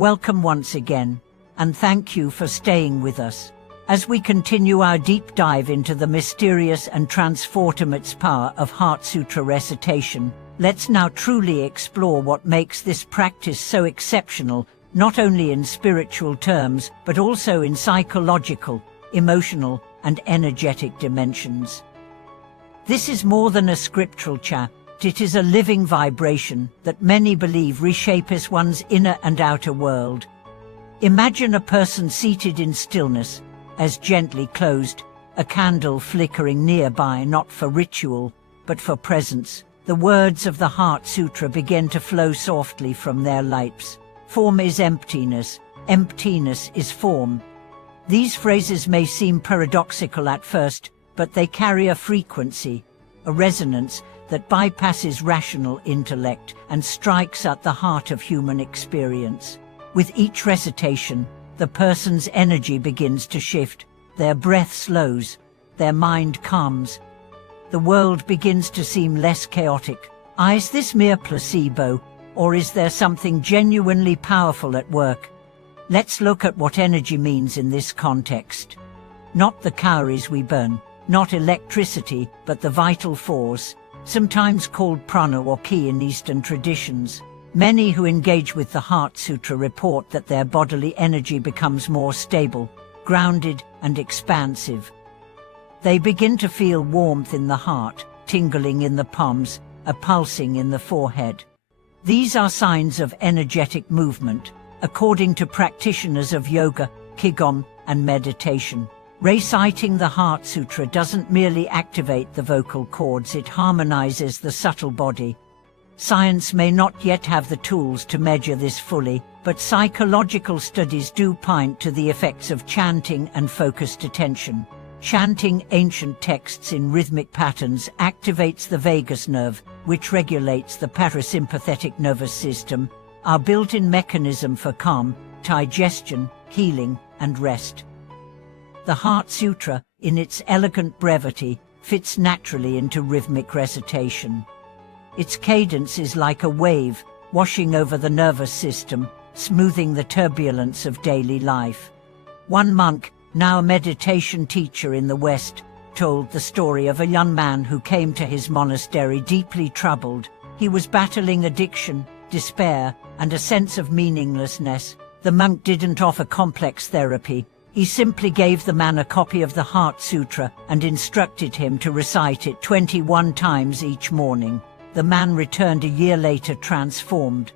Welcome once again, and thank you for staying with us. As we continue our deep dive into the mysterious and transformative power of Heart Sutra recitation, let's now truly explore what makes this practice so exceptional, not only in spiritual terms, but also in psychological, emotional, and energetic dimensions. This is more than a scriptural chant. It is a living vibration that many believe reshapes one's inner and outer world. Imagine a person seated in stillness, as gently closed, a candle flickering nearby, not for ritual, but for presence. The words of the Heart Sutra begin to flow softly from their lips. Form is emptiness, emptiness is form. These phrases may seem paradoxical at first, but they carry a frequency, a resonance that bypasses rational intellect and strikes at the heart of human experience. With each recitation, the person's energy begins to shift, their breath slows, their mind calms. The world begins to seem less chaotic. Is this mere placebo, or is there something genuinely powerful at work? Let's look at what energy means in this context. Not the calories we burn, not electricity, but the vital force, sometimes called prana or ki in Eastern traditions. Many who engage with the Heart Sutra report that their bodily energy becomes more stable, grounded, and expansive. They begin to feel warmth in the heart, tingling in the palms, a pulsing in the forehead. These are signs of energetic movement, according to practitioners of yoga, qigong, and meditation. Reciting the Heart Sutra doesn't merely activate the vocal cords, it harmonizes the subtle body. Science may not yet have the tools to measure this fully, but psychological studies do point to the effects of chanting and focused attention. Chanting ancient texts in rhythmic patterns activates the vagus nerve, which regulates the parasympathetic nervous system, our built-in mechanism for calm, digestion, healing, and rest. The Heart Sutra, in its elegant brevity, fits naturally into rhythmic recitation. Its cadence is like a wave, washing over the nervous system, smoothing the turbulence of daily life. One monk, now a meditation teacher in the West, told the story of a young man who came to his monastery deeply troubled. He was battling addiction, despair, and a sense of meaninglessness. The monk didn't offer complex therapy. He simply gave the man a copy of the Heart Sutra and instructed him to recite it 21 times each morning. The man returned a year later transformed.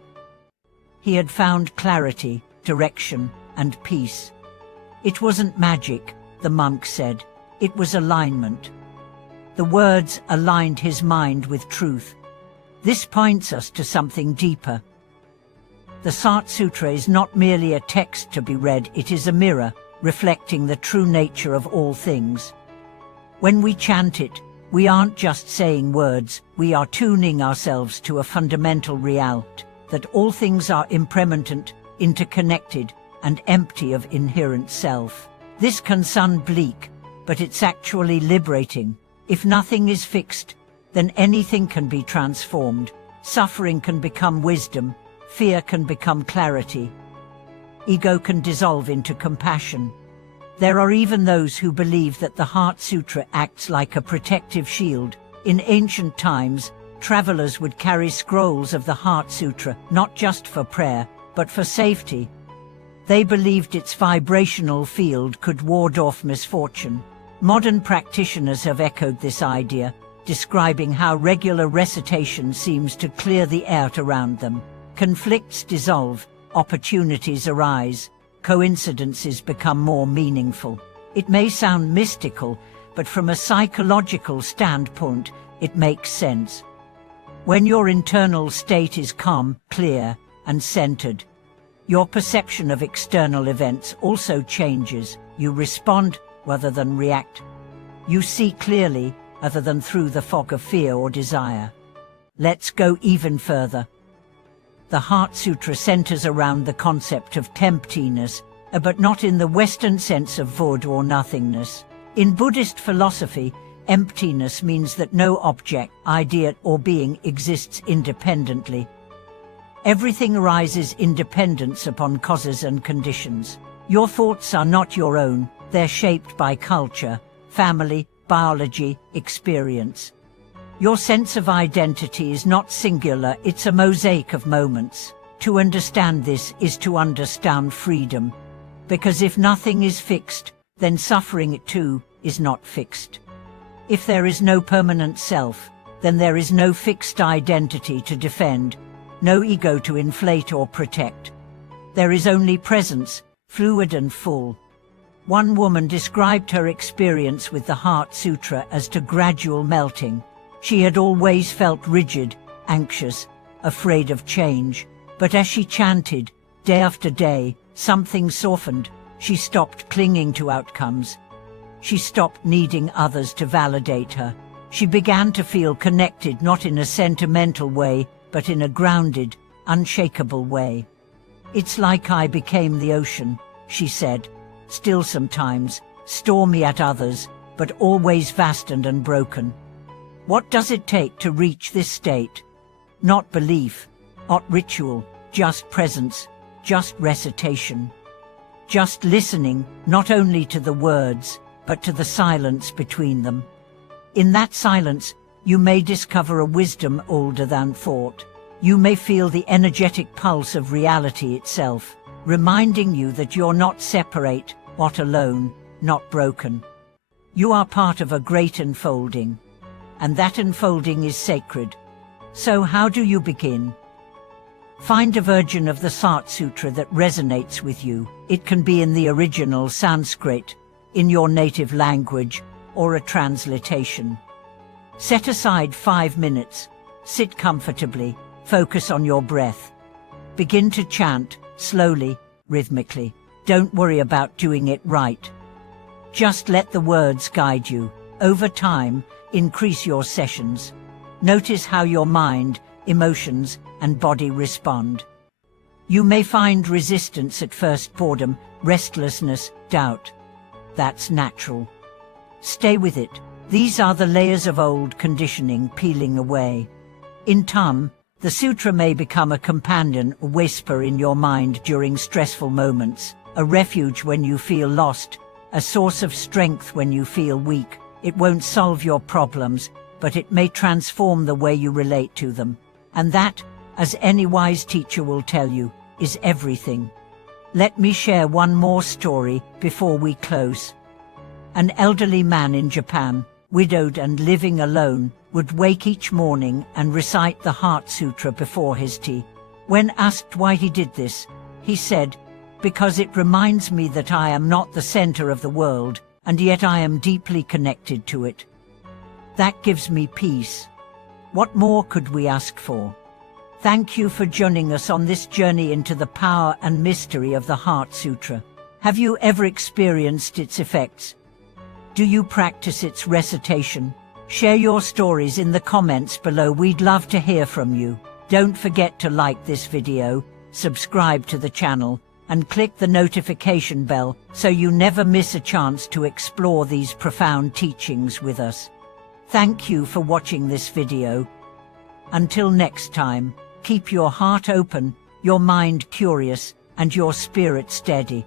He had found clarity, direction, and peace. It wasn't magic, the monk said. It was alignment. The words aligned his mind with truth. This points us to something deeper. The Heart Sutra is not merely a text to be read, it is a mirror, reflecting the true nature of all things. When we chant it, we aren't just saying words, we are tuning ourselves to a fundamental reality, that all things are impermanent, interconnected, and empty of inherent self. This can sound bleak, but it's actually liberating. If nothing is fixed, then anything can be transformed. Suffering can become wisdom, fear can become clarity. Ego can dissolve into compassion. There are even those who believe that the Heart Sutra acts like a protective shield. In ancient times, travelers would carry scrolls of the Heart Sutra, not just for prayer, but for safety. They believed its vibrational field could ward off misfortune. Modern practitioners have echoed this idea, describing how regular recitation seems to clear the air around them. Conflicts dissolve, opportunities arise, coincidences become more meaningful. It may sound mystical, but from a psychological standpoint, it makes sense. When your internal state is calm, clear, and centered, your perception of external events also changes. You respond rather than react. You see clearly rather than through the fog of fear or desire. Let's go even further. The Heart Sutra centers around the concept of emptiness, but not in the Western sense of void or nothingness. In Buddhist philosophy, emptiness means that no object, idea, or being exists independently. Everything arises in dependence upon causes and conditions. Your thoughts are not your own, they're shaped by culture, family, biology, experience. Your sense of identity is not singular, it's a mosaic of moments. To understand this is to understand freedom. Because if nothing is fixed, then suffering too is not fixed. If there is no permanent self, then there is no fixed identity to defend, no ego to inflate or protect. There is only presence, fluid and full. One woman described her experience with the Heart Sutra as to gradual melting. She had always felt rigid, anxious, afraid of change, but as she chanted, day after day, something softened. She stopped clinging to outcomes. She stopped needing others to validate her. She began to feel connected, not in a sentimental way, but in a grounded, unshakable way. "It's like I became the ocean," she said, "still sometimes, stormy at others, but always vast and unbroken." What does it take to reach this state? Not belief, not ritual, just presence, just recitation. Just listening, not only to the words, but to the silence between them. In that silence, you may discover a wisdom older than thought. You may feel the energetic pulse of reality itself, reminding you that you're not separate, not alone, not broken. You are part of a great unfolding, and that unfolding is sacred. So how do you begin? Find a version of the Heart Sutra that resonates with you. It can be in the original Sanskrit, in your native language, or a transliteration. Set aside 5 minutes, sit comfortably, focus on your breath. Begin to chant, slowly, rhythmically. Don't worry about doing it right. Just let the words guide you. Over time, increase your sessions. Notice how your mind, emotions, and body respond. You may find resistance at first, boredom, restlessness, doubt. That's natural. Stay with it. These are the layers of old conditioning peeling away. In time, the sutra may become a companion, a whisper in your mind during stressful moments, a refuge when you feel lost, a source of strength when you feel weak. It won't solve your problems, but it may transform the way you relate to them. And that, as any wise teacher will tell you, is everything. Let me share one more story before we close. An elderly man in Japan, widowed and living alone, would wake each morning and recite the Heart Sutra before his tea. When asked why he did this, he said, "Because it reminds me that I am not the center of the world, and yet I am deeply connected to it. That gives me peace." What more could we ask for? Thank you for joining us on this journey into the power and mystery of the Heart Sutra. Have you ever experienced its effects? Do you practice its recitation? Share your stories in the comments below. We'd love to hear from you. Don't forget to like this video, subscribe to the channel, and click the notification bell so you never miss a chance to explore these profound teachings with us. Thank you for watching this video. Until next time, keep your heart open, your mind curious, and your spirit steady.